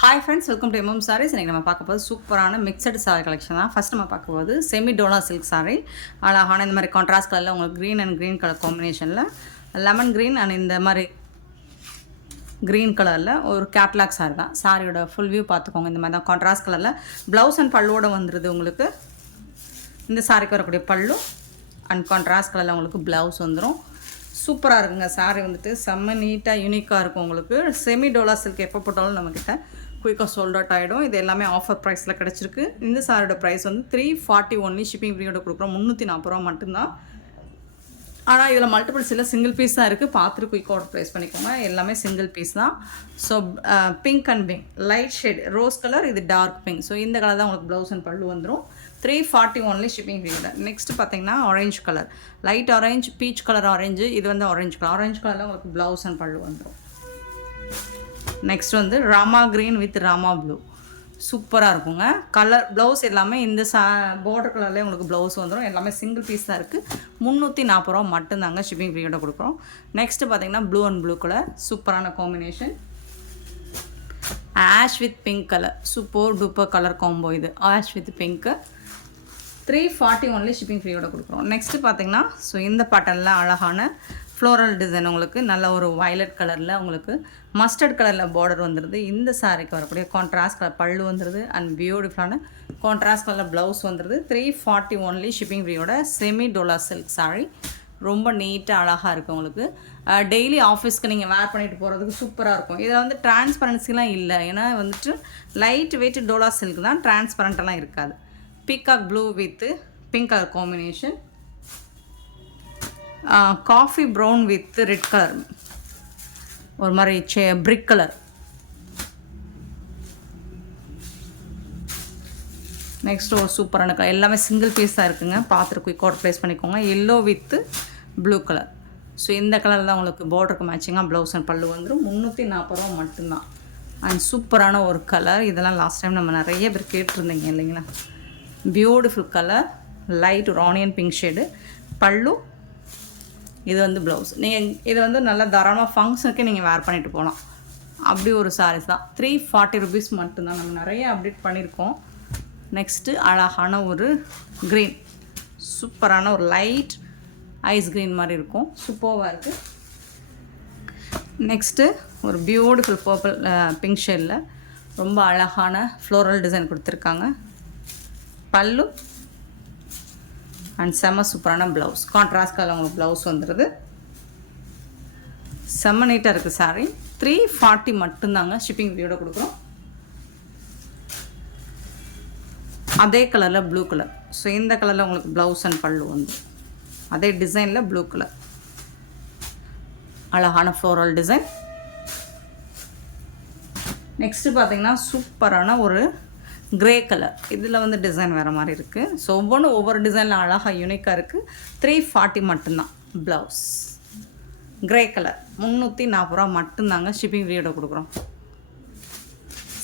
Hi friends, welcome to MM Sarees. இன்றைக்கி நம்ம பார்க்க போது சூப்பரான மிக்சடு சாரி கலெக்ஷன் தான். ஃபஸ்ட் நம்ம பார்க்க போது செமி டோலா சில்க் சாரி. அழகான இந்த மாதிரி கான்ட்ராஸ்ட் கலரில் உங்களுக்கு க்ரீன் அண்ட் க்ரீன் கலர் காம்பினேஷனில் லெமன் க்ரீன் அண்ட் இந்த மாதிரி க்ரீன் கலரில் ஒரு கேட்லாக் சாரி தான். சாரியோட ஃபுல் வியூ பார்த்துக்கோங்க. இந்த மாதிரி தான் கான்ட்ராஸ்ட் கலரில் ப்ளவுஸ் அண்ட் பல்லுவோடு வந்துடுது உங்களுக்கு. இந்த சாரிக்கு வரக்கூடிய பல்லு அண்ட் கான்ட்ராஸ்ட் கலரில் உங்களுக்கு ப்ளவுஸ் வந்துடும். சூப்பராக இருக்குங்க. சாரி வந்துட்டு செம்ம நீட்டாக யூனிக்காக இருக்கும் உங்களுக்கு. செமி டோலா சில்க் எப்போ போட்டாலும் நம்மக்கிட்ட குயிக்காக சோல்ட் அவுட் ஆகிடும். இது எல்லாமே ஆஃபர் ப்ரைஸில் கிடச்சிருக்கு. இந்த சாரியோட ப்ரைஸ் வந்து 340 ஒன்லி. ஷிப்பிங் ஃப்ரீயோட கொடுக்குறோம். 340 ரூபா மட்டும்தான். ஆனால் இதில் மல்டிபிள்ஸ் இல்லை, சிங்கிள் பீஸ் தான் இருக்குது. பார்த்துட்டு குயிக்காக ஆர்டர் ப்ரைஸ் பண்ணிக்கோங்க. எல்லாமே சிங்கிள் பீஸ் தான். So pink and pink light shade rose colour, இது டார்க் பிங்க். ஸோ இந்த கலர் தான் உங்களுக்கு ப்ளவுஸ் அண்ட் பல்லு வந்துடும். 340 ஒன்லி ஷிப்பிங் ஃப்ரீயோட. நெக்ஸ்ட் பார்த்தீங்கன்னா orange colour, light orange, peach colour orange. இது வந்து ஆரஞ்சு கலர். ஆரஞ்சு கலரில் உங்களுக்கு ப்ளவுஸ் அண்ட் பல்லு வந்துடும். நெக்ஸ்ட் வந்து Rama green with Rama blue. சூப்பராக இருக்குங்க. கலர் ப்ளவுஸ் எல்லாமே இந்த பார்டர் கலர்லேயே உங்களுக்கு ப்ளவுஸ் வந்துடும். எல்லாமே சிங்கிள் பீஸ் தான் இருக்குது. 340 ரூபா மட்டும்தாங்க ஷிப்பிங் ஃப்ரீயோட கொடுக்குறோம். நெக்ஸ்ட்டு பார்த்தீங்கன்னா ப்ளூ அண்ட் ப்ளூ கலர், சூப்பரான combination. Ash with pink colour, super duper colour combo இது. ஆஷ் வித் பிங்க்கு 340 ஒன்லி ஷிப்பிங் ஃப்ரீயோட கொடுக்குறோம். நெக்ஸ்ட்டு பார்த்தீங்கன்னா ஸோ இந்த பேட்டர்னில் அழகான ஃப்ளோரல் டிசைன் உங்களுக்கு நல்ல ஒரு வயலட் கலரில் உங்களுக்கு மஸ்டர்ட் கலரில் பார்டர் வந்துடுது. இந்த சாரிக்கு வரக்கூடிய கான்ட்ராஸ்ட் கலர் பல்லு வந்துடுது அண்ட் பியூட்டிஃபுல்லான கான்ட்ராஸ்ட் கலர் ப்ளவுஸ் வந்துடுது. 340 ஒன்லி ஷிப்பிங் ஃப்ரீயோட செமி டோலா சில்க் சாரி. ரொம்ப நீட்டாக அழகாக இருக்குது உங்களுக்கு. டெய்லி ஆஃபீஸ்க்கு நீங்கள் வேர் பண்ணிட்டு போகிறதுக்கு சூப்பராக இருக்கும். இதில் வந்து டிரான்ஸ்பரன்சிலாம் இல்லை, ஏன்னா வந்துட்டு லைட் வெயிட் டோலா சில்க் தான், டிரான்ஸ்பரண்ட்டெல்லாம் இருக்காது. Peacock blue with pink colour combination. Coffee brown with red colour, ஒரு மாதிரி பிரிக் கலர். நெக்ஸ்ட் ஒரு சூப்பரான கலர். எல்லாமே சிங்கிள் பீஸ் தான் இருக்குங்க. பார்த்துட்டு குயிக் ஆர்டர் ப்ளேஸ் பண்ணிக்கோங்க. Yellow with blue colour. So இந்த கலர் தான் உங்களுக்கு பார்டருக்கு மேட்சிங்காக ப்ளவுஸ் அண்ட் பல்லு வந்துடும். 340 ரூபா மட்டும்தான். அண்ட் சூப்பரான ஒரு கலர். இதெல்லாம் லாஸ்ட் டைம் நம்ம நிறைய பேர் கேட்டிருந்தீங்க இல்லைங்களா. பியூட்டிஃபுல் கலர், லைட் ஒரு ஆனியன் பிங்க் ஷேடு. பல்லு, இது வந்து ப்ளவுஸ். நீங்கள் இது வந்து நல்லா தாராளமாக ஃபங்க்ஷனுக்கே நீங்கள் வேர் பண்ணிட்டு போகலாம். அப்படி ஒரு சாரீஸ் தான். 340 ருபீஸ் மட்டும்தான். நம்ம நிறைய அப்டேட் பண்ணியிருக்கோம். நெக்ஸ்ட்டு அழகான ஒரு க்ரீன், சூப்பரான ஒரு லைட் ஐஸ் க்ரீன் மாதிரி இருக்கும். சூப்பராக இருக்குது. நெக்ஸ்ட்டு ஒரு பியூட்டிஃபுல் பர்பிள் பிங்க் ஷேடில் ரொம்ப அழகான ஃப்ளோரல் டிசைன் கொடுத்துருக்காங்க. பல்லு அண்ட் செம்ம சூப்பரான ப்ளவுஸ். கான்ட்ராஸ்ட் கலர் உங்களுக்கு ப்ளவுஸ் வந்துடுது. செம்ம நீட்டாக இருக்குது சாரீ. 340 மட்டும்தாங்க ஷிப்பிங் ஃப்ரீயோட கொடுக்குறோம். அதே கலரில் ப்ளூ கலர். ஸோ இந்த கலரில் உங்களுக்கு ப்ளவுஸ் அண்ட் பல்லு வந்து அதே டிசைனில் ப்ளூ கலர், அழகான ஃப்ளோரல் டிசைன். நெக்ஸ்ட்டு பார்த்தீங்கன்னா சூப்பரான ஒரு க்ரே கலர். இதில் வந்து டிசைன் வேறு மாதிரி இருக்குது. ஸோ ஒவ்வொரு டிசைனில் அழகாக யூனிக்காக இருக்குது. 340 மட்டும்தான் ப்ளவுஸ். க்ரே கலர் 340 ரூபா மட்டும்தாங்க ஷிப்பிங் ஃப்ரீயோட கொடுக்குறோம்.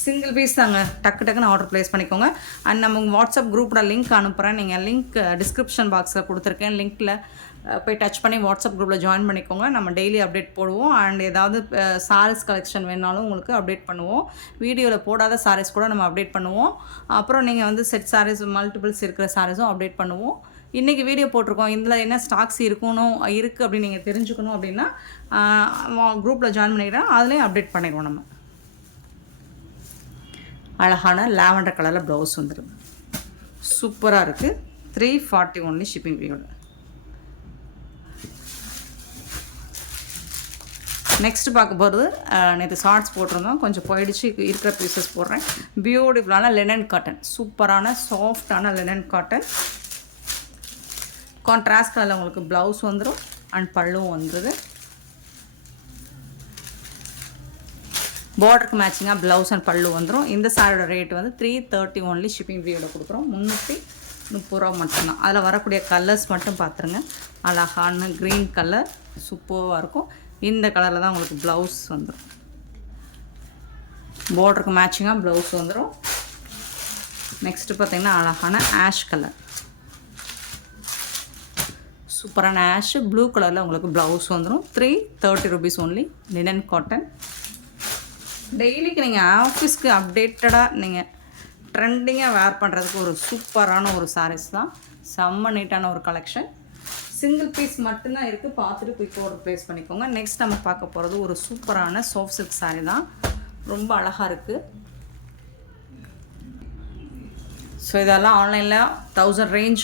சிங்கிள் பீஸ் தாங்க. டக்குன்னு ஆர்டர் ப்ளேஸ் பண்ணிக்கோங்க. அண்ட் நம்ம வாட்ஸ்அப் குரூப்போட லிங்க் அனுப்புகிறேன். நீங்கள் லிங்க் டிஸ்கிரிப்ஷன் பாக்ஸில் கொடுத்துருக்கேன். லிங்க்கில் போய் டச் பண்ணி வாட்ஸ்அப் குரூப்பில் ஜாயின் பண்ணிக்கோங்க. நம்ம டெய்லி அப்டேட் போடுவோம். அண்ட் ஏதாவது சாரீஸ் கலெக்ஷன் வேணாலும் உங்களுக்கு அப்டேட் பண்ணுவோம். வீடியோவில் போடாத சாரீஸ் கூட நம்ம அப்டேட் பண்ணுவோம். அப்புறம் நீங்கள் வந்து செட் சாரீஸ், மல்டிபிள்ஸ் இருக்கிற சாரீஸும் அப்டேட் பண்ணுவோம். இன்றைக்கி வீடியோ போட்டிருக்கோம், இதில் என்ன ஸ்டாக்ஸ் இருக்குது அப்படின்னு நீங்கள் தெரிஞ்சுக்கணும் அப்படின்னா குரூப்பில் ஜாயின் பண்ணிக்கிறேன். அதுலேயும் அப்டேட் பண்ணிடுவோம். நம்ம அழகான லாவெண்டர் கலரில் ப்ளவுஸ் வந்துடும். சூப்பராக இருக்குது. 340 ஒன்லி ஷிப்பிங் ஃப்ரீயோட. நெக்ஸ்ட் பார்க்க போகிறது நேற்று ஷார்ட்ஸ் போட்டிருந்தோம், கொஞ்சம் போயிடுச்சு. இருக்கிற பீசஸ் போடுறேன். பியூட்டிஃபுல்லான லெனன் காட்டன், சூப்பரான சாஃப்டான லெனன் காட்டன். கான்ட்ராஸ்ட் கலரில் உங்களுக்கு ப்ளவுஸ் வந்துடும் அண்ட் பல்லும் வந்துடுது. பார்டருக்கு மேட்சிங்காக ப்ளவுஸ் அண்ட் பல்லு வந்துடும். இந்த சாரியோட ரேட் வந்து 330 ஒன்லி ஷிப்பிங் ஃப்ரீயோட கொடுக்குறோம். 330 ரூபா மட்டும்தான். அதில் வரக்கூடிய கலர்ஸ் மட்டும் பார்த்துருங்க. அழகான க்ரீன் கலர் சூப்பராக இருக்கும். இந்த கலரில் தான் உங்களுக்கு ப்ளவுஸ் வந்துடும். பார்டருக்கு மேட்சிங்காக ப்ளவுஸ் வந்துடும். நெக்ஸ்ட்டு பார்த்திங்கன்னா அழகான ஆஷ் கலர், சூப்பரான ஆஷ் ப்ளூ கலரில் உங்களுக்கு ப்ளவுஸ் வந்துடும். 330 ருபீஸ் ஒன்லி. Linen cotton. டெய்லிக்கு நீங்கள் ஆஃபீஸ்க்கு அப்டேட்டடாக நீங்கள் ட்ரெண்டிங்காக வேர் பண்ணுறதுக்கு ஒரு சூப்பரான ஒரு சாரீஸ் தான். செம்ம நீட்டான ஒரு கலெக்ஷன். சிங்கிள் பீஸ் மட்டும்தான் இருக்குது. பார்த்துட்டு குயிக் ஆர்டர் ப்ளேஸ் பண்ணிக்கோங்க. நெக்ஸ்ட் நம்ம பார்க்க போகிறது ஒரு சூப்பரான சாஃப்ட் சில்க் சாரீ தான். ரொம்ப அழகாக இருக்குது. ஸோ இதெல்லாம் ஆன்லைனில் 1000 ரேஞ்ச்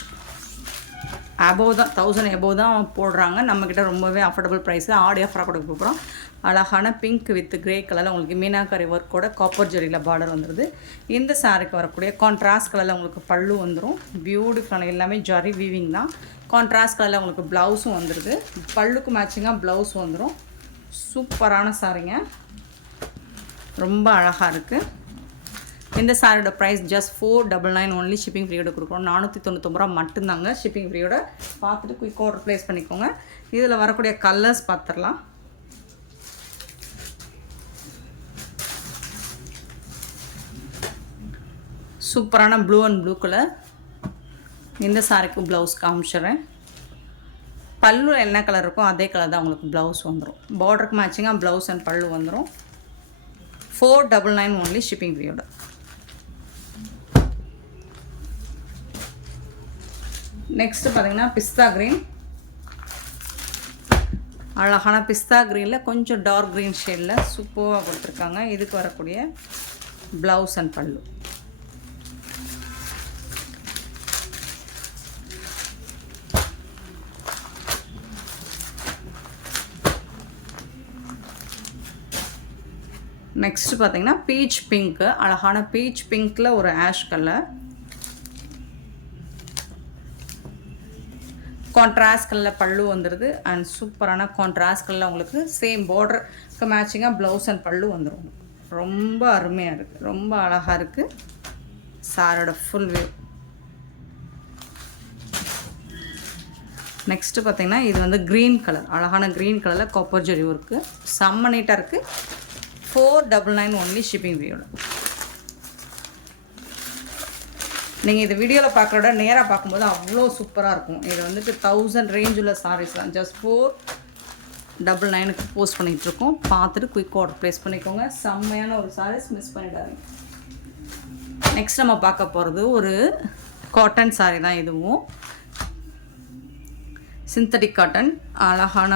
அபோவ் தான், 1000 எபோவ் தான் போடுறாங்க. நம்மக்கிட்ட ரொம்பவே அஃபோர்டபுள் ப்ரைஸில் ஆடி ஆஃபராக கூட போகிறோம். அழகான பிங்க் வித் கிரே கலரில் உங்களுக்கு மீனாக்கரி ஒர்க்கோட காப்பர் ஜெரியில் பார்டர் வந்துடுது. இந்த சாரிக்கு வரக்கூடிய கான்ட்ராஸ்ட் கலரில் உங்களுக்கு பல்லு வந்துடும். பியூட்டிஃபுல்லான எல்லாமே ஜரி வீவிங் தான். கான்ட்ராஸ்ட் கலரில் உங்களுக்கு ப்ளவுஸும் வந்துடுது. பல்லுக்கு மேட்சிங்காக ப்ளவுஸ் வந்துடும். சூப்பரான சாரிங்க, ரொம்ப அழகாக இருக்குது. இந்த சாரியோட ப்ரைஸ் ஜஸ்ட் 499 ஒன்லி. ஷிப்பிங் ஃப்ரீயோட கொடுக்குறோம். 499 ரூபா மட்டும்தாங்க ஷிப்பிங் ஃப்ரீயோட. பார்த்துட்டு குயிக் ஆர்டர் ப்ளேஸ் பண்ணிக்கோங்க. இதில் வரக்கூடிய கலர்ஸ் பார்த்துடலாம். சூப்பரான ப்ளூ அண்ட் ப்ளூ கலர். இந்த சாரிக்கு ப்ளவுஸ் காமிச்சிடுறேன். பல்லு என்ன கலர் இருக்கோ அதே கலர் தான் உங்களுக்கு ப்ளவுஸ் வந்துடும். பார்டருக்கு மேட்சிங்காக ப்ளவுஸ் அண்ட் பல்லு வந்துடும். 499 ஒன்லி ஷிப்பிங் ஃப்ரீயோட. நெக்ஸ்ட்டு பார்த்தீங்கன்னா பிஸ்தா க்ரீன். அழகான பிஸ்தா க்ரீனில் கொஞ்சம் டார்க் க்ரீன் ஷேடில் சூப்பராக கொடுத்துருக்காங்க. இதுக்கு வரக்கூடிய ப்ளவுஸ் அண்ட் பல்லு. நெக்ஸ்ட் பார்த்தீங்கன்னா பீச் பிங்க்கு. அழகான பீச் பிங்க்கில் ஒரு ஆஷ் கலர். கான்ட்ராஸ்ட் கலரில் பல்லு வந்துடுது. அண்ட் சூப்பரான கான்ட்ராஸ்ட் கலரில் உங்களுக்கு சேம் பார்டருக்கு மேட்சிங்காக ப்ளவுஸ் அண்ட் பல்லு வந்துடும். ரொம்ப அருமையாக இருக்குது, ரொம்ப அழகாக இருக்குது சாரோட ஃபுல் வியூ. நெக்ஸ்ட்டு பார்த்திங்கன்னா இது வந்து க்ரீன் கலர். அழகான க்ரீன் கலரில் காப்பர் ஜெரி ஒர்க்கு. செம்ம நீட்டாக இருக்குது. 499 ஒன்லி ஷிப்பிங் ஃப்ரீயோட. நீங்கள் இது வீடியோவில் பார்க்குறத நேராக பார்க்கும்போது அவ்வளோ சூப்பராக இருக்கும். இது வந்துட்டு 1000 ரேஞ்ச் உள்ள சாரீஸ் தான். ஜஸ்ட் 499க்கு போஸ்ட் பண்ணிகிட்ருக்கோம். பார்த்துட்டு குயிக் ஆர்டர் ப்ளேஸ் பண்ணிக்கோங்க. செம்மையான ஒரு சாரீஸ், மிஸ் பண்ணிடாதீங்க. நெக்ஸ்ட் நம்ம பார்க்க போகிறது ஒரு காட்டன் சாரீ தான். இதுவும் சிந்தட்டிக் காட்டன். அழகான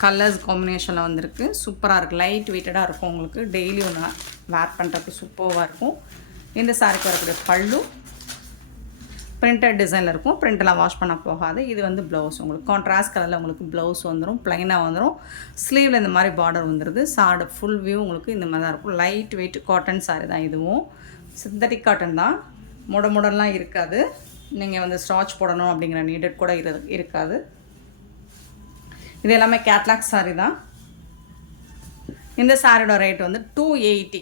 கலர்ஸ் காம்பினேஷனில் வந்திருக்கு. சூப்பராக இருக்குது. லைட் வெயிட்டடாக இருக்கும். உங்களுக்கு டெய்லி ஒன்று வேர் பண்ணுறதுக்கு சூப்பராக இருக்கும். இந்த சாரிக்கு வரக்கூடிய பல்லு பிரிண்டட் டிசைனில் இருக்கும். பிரிண்டெல்லாம் வாஷ் பண்ண போகாது. இது வந்து ப்ளவுஸ் உங்களுக்கு கான்ட்ராஸ்ட் கலரில் உங்களுக்கு ப்ளவுஸ் வந்துடும். ப்ளைனாக வந்துடும். ஸ்லீவில் இந்த மாதிரி பார்டர் வந்துடுது. சாரோட ஃபுல் வியூ உங்களுக்கு இந்த மாதிரி தான் இருக்கும். லைட் வெயிட் காட்டன் சாரி தான். இதுவும் சிந்தட்டிக் காட்டன் தான். முடலாம் இருக்காது. நீங்கள் வந்து ஸ்டார்ச் போடணும் அப்படிங்கிற நீடட் கூட இருக்காது. இது எல்லாமே கேட்லாக் சாரி தான். இந்த சாரியோட ரேட் வந்து 280,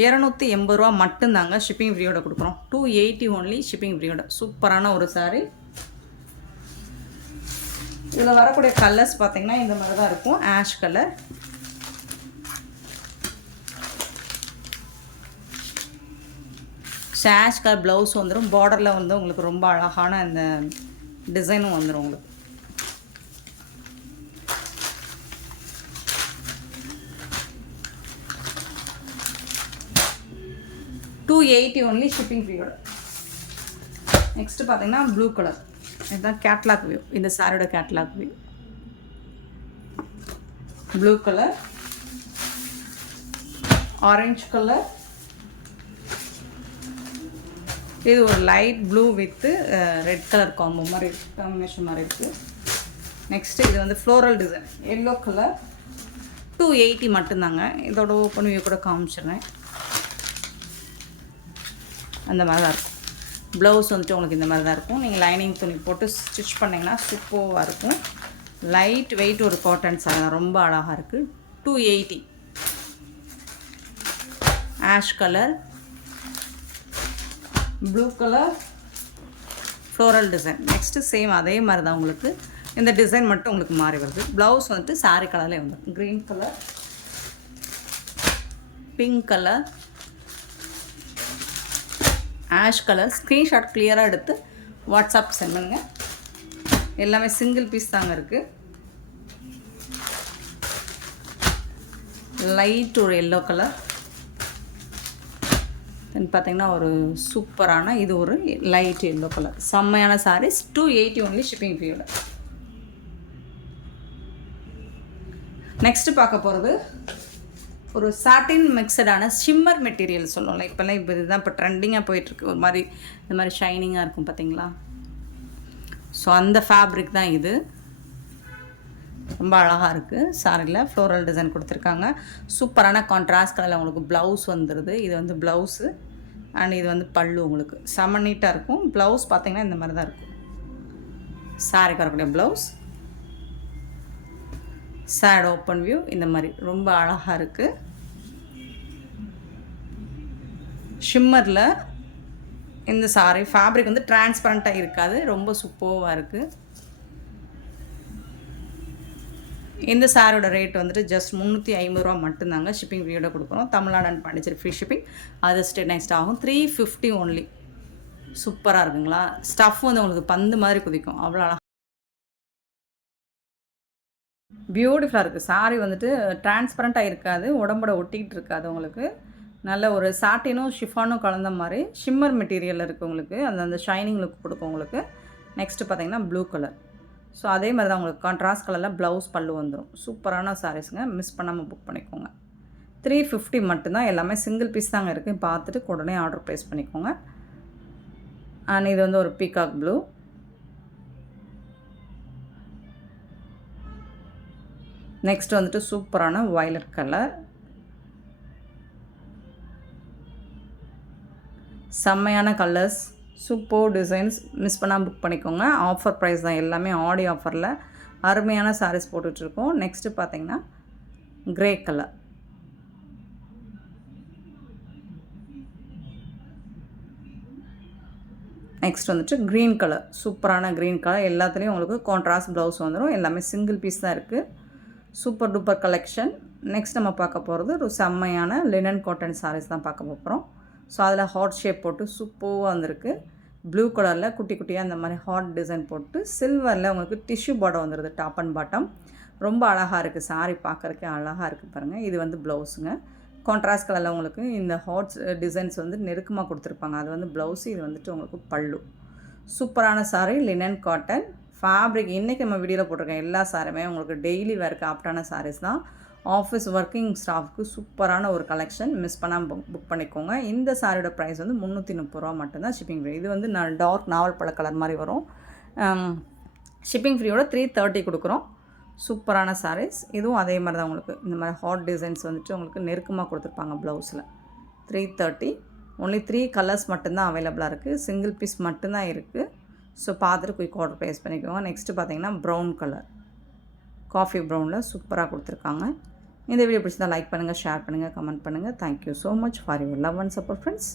280 ரூபா மட்டும்தாங்க ஷிப்பிங் ஃப்ரீயோட கொடுக்குறோம். 280 ஒன்லி ஷிப்பிங் ஃப்ரீயோட. சூப்பரான ஒரு சாரி. இதில் வரக்கூடிய கலர்ஸ் பார்த்தீங்கன்னா இந்த மாதிரி தான் இருக்கும். Ash colour, ash colour blouse வந்துடும். பார்டரில் வந்து உங்களுக்கு ரொம்ப அழகான அந்த டிசைனும் வந்துடும் உங்களுக்கு. $280 ஒன்லி ஷிப்பிங் ஃப்ரீயோட. நெக்ஸ்ட்டு பார்த்தீங்கன்னா ப்ளூ கலர். இதுதான் கேட்லாக் வியூ. இந்த சாரியோட catalogue view. Blue colour, orange colour. இது ஒரு light blue with red colour combo மாதிரி இருக்குது, காம்பினேஷன் மாதிரி இருக்குது. நெக்ஸ்ட்டு இது வந்து ஃப்ளோரல் டிசைன். Yellow colour. 280 மட்டும்தாங்க. இதோட ஓப்பன் வியூ கூட காமிச்சிடுறேன். அந்த மாதிரி தான் இருக்கும். ப்ளவுஸ் வந்துட்டு உங்களுக்கு இந்த மாதிரி தான் இருக்கும். நீங்கள் லைனிங் துணி போட்டு ஸ்டிச் பண்ணிங்கன்னா சூப்பராக இருக்கும். லைட் வெயிட் ஒரு காட்டன் சாரி தான். ரொம்ப அழகாக இருக்குது. 280. Ash colour, blue colour, floral design. Next same அதே மாதிரி தான் உங்களுக்கு. இந்த டிசைன் மட்டும் உங்களுக்கு மாறி வருது. ப்ளவுஸ் வந்துட்டு சாரி கலர்லேயே வந்துடும். Green colour, pink colour, ash colour. Screenshot கிளியராக எடுத்து வாட்ஸ்அப் சென்ட் பண்ணுங்கள். எல்லாமே சிங்கிள் பீஸ் தாங்க இருக்குது. லைட் ஒரு எல்லோ கலர். தென் பார்த்திங்கன்னா ஒரு சூப்பரான இது ஒரு லைட் எல்லோ கலர். செம்மையான சாரீஸ். 280 ஒன்லி ஷிப்பிங் ஃப்ரீயோட. நெக்ஸ்ட்டு பார்க்க போகிறது ஒரு சாட்டின் மிக்சடான ஷிம்மர் மெட்டீரியல் சொல்லுவோம்ல. இப்போல்லாம் இதுதான் இப்போ ட்ரெண்டிங்காக போயிட்டுருக்கு. ஒரு மாதிரி இந்த மாதிரி ஷைனிங்காக இருக்கும் பார்த்தீங்களா. ஸோ அந்த ஃபேப்ரிக் தான் இது. ரொம்ப அழகாக இருக்குது. சாரியில் ஃப்ளோரல் டிசைன் கொடுத்துருக்காங்க. சூப்பரான கான்ட்ராஸ்ட் கலரில் உங்களுக்கு ப்ளவுஸ் வந்துடுது. இது வந்து ப்ளவுஸு அண்ட் இது வந்து பல்லு. உங்களுக்கு செம்ம நீட்டாக இருக்கும். ப்ளவுஸ் பார்த்திங்கன்னா இந்த மாதிரி தான் இருக்கும். சாரிக்கு வரக்கூடிய ப்ளவுஸ். சேட் ஓப்பன் வியூ இந்த மாதிரி ரொம்ப அழகாக இருக்குது. ஷிம்மரில் இந்த சாரி ஃபேப்ரிக் வந்து டிரான்ஸ்பரண்ட்டாக இருக்காது. ரொம்ப சூப்பராக இருக்குது. இந்த சாரியோட ரேட் வந்துட்டு ஜஸ்ட் 350 ரூபா மட்டும்தாங்க. ஷிப்பிங் ஃப்ரீயோட கொடுக்குறோம். Tamil Nadu and Pondicherry free shipping. அது ஸ்டேட் நெக்ஸ்ட் ஆகும். 350 ஒன்லி. சூப்பராக இருக்குங்களா. ஸ்டஃப் வந்து உங்களுக்கு பந்து மாதிரி குதிக்கும். அவ்வளோ அழகாக பியூட்டிஃபுல்லாக இருக்குது. சாரி வந்துட்டு டிரான்ஸ்பரண்ட்டாக இருக்காது. உடம்போட ஒட்டிக்கிட்டு இருக்காது. உங்களுக்கு நல்ல ஒரு சாட்டினும் ஷிஃபானும் கலந்த மாதிரி ஷிம்மர் மெட்டீரியல் இருக்குது. உங்களுக்கு அந்த ஷைனிங் லுக் கொடுக்கும் உங்களுக்கு. நெக்ஸ்ட்டு பார்த்திங்கன்னா ப்ளூ கலர். ஸோ அதே மாதிரி தான் உங்களுக்கு கான்ட்ராஸ்ட் கலரில் ப்ளவுஸ் பல்லு வந்துடும். சூப்பரான சாரீஸுங்க. மிஸ் பண்ணாமல் புக் பண்ணிக்கோங்க. 350 மட்டும்தான். எல்லாமே சிங்கிள் பீஸ் தாங்க இருக்குது. பார்த்துட்டு உடனே ஆர்டர் ப்ளேஸ் பண்ணிக்கோங்க. அண்ட் இது வந்து ஒரு பீகாக் ப்ளூ. நெக்ஸ்ட் வந்துட்டு சூப்பரான வயலட் கலர். செம்மையான கலர்ஸ், சூப்பர் டிசைன்ஸ். மிஸ் பண்ணாமல் புக் பண்ணிக்கோங்க. ஆஃபர் ப்ரைஸ் தான். எல்லாமே ஆடி ஆஃபரில் அருமையான சாரீஸ் போட்டுட்ருக்கோம். நெக்ஸ்ட்டு பார்த்தீங்கன்னா க்ரே கலர். நெக்ஸ்ட் வந்துட்டு க்ரீன் கலர். சூப்பரான க்ரீன் கலர். எல்லாத்துலேயும் உங்களுக்கு கான்ட்ராஸ்ட் ப்ளவுஸ் வந்துடும். எல்லாமே சிங்கிள் பீஸ் தான் இருக்குது. Super duper collection. நெக்ஸ்ட் நம்ம பார்க்க போகிறது ஒரு செம்மையான லினன் காட்டன் சாரீஸ் தான் பார்க்க போகிறோம். ஸோ அதில் ஹார்ட் ஷேப் போட்டு சூப்பராக வந்திருக்கு. ப்ளூ கலரில் குட்டி குட்டியாக அந்த மாதிரி ஹார்ட் டிசைன் போட்டு சில்வரில் உங்களுக்கு டிஷ்யூ பார்டர் வந்துடுது. டாப் அண்ட் பாட்டம் ரொம்ப அழகாக இருக்குது. சாரி பார்க்குறக்கே அழகாக இருக்குது பாருங்கள். இது வந்து ப்ளவுஸுங்க. கான்ட்ராஸ்ட் கலரில் உங்களுக்கு இந்த ஹார்ட்ஸ் டிசைன்ஸ் வந்து நெருக்கமாக கொடுத்துருப்பாங்க. அது வந்து ப்ளவுஸு. இது வந்துட்டு உங்களுக்கு பல்லு. சூப்பரான சாரி லினன் காட்டன் ஃபேப்ரிக். இன்றைக்கி நம்ம வீடியோவில் போட்டிருக்கேன் எல்லா சாரியுமே உங்களுக்கு டெய்லி வேர்க்கு ஆப்டான சாரீஸ் தான். ஆஃபீஸ் ஒர்க்கிங் ஸ்டாஃப்க்கு சூப்பரான ஒரு கலெக்ஷன். மிஸ் பண்ணாமல் புக் பண்ணிக்கோங்க. இந்த சாரியோட ப்ரைஸ் வந்து 330 ரூபா மட்டும்தான் ஷிப்பிங் ஃப்ரீ. இது வந்து டார்க் நாவல் பழ கலர் மாதிரி வரும். ஷிப்பிங் ஃப்ரீயோட 330 கொடுக்குறோம். சூப்பரான சாரீஸ். இதுவும் அதே மாதிரி தான் உங்களுக்கு இந்த மாதிரி ஹாட் டிசைன்ஸ் வந்துட்டு உங்களுக்கு நெருக்கமாக கொடுத்துருப்பாங்க ப்ளவுஸில். 330 ஒன்லி 3 கலர்ஸ் மட்டும்தான் அவைலபிளாக இருக்குது. சிங்கிள் பீஸ் மட்டும்தான் இருக்குது. ஸோ பார்த்துட்டு குயிக் ஆர்டர் ப்ளேஸ் பண்ணிக்கோங்க. நெக்ஸ்ட்டு பார்த்தீங்கன்னா ப்ரௌன் கலர். காஃபி ப்ரௌனில் சூப்பராக கொடுத்துருக்காங்க. இந்த வீடியோ பிடிச்சிருந்தால் லைக் பண்ணுங்கள், ஷேர் பண்ணுங்கள், கமெண்ட் பண்ணுங்கள். Thank you so much for your love and support friends.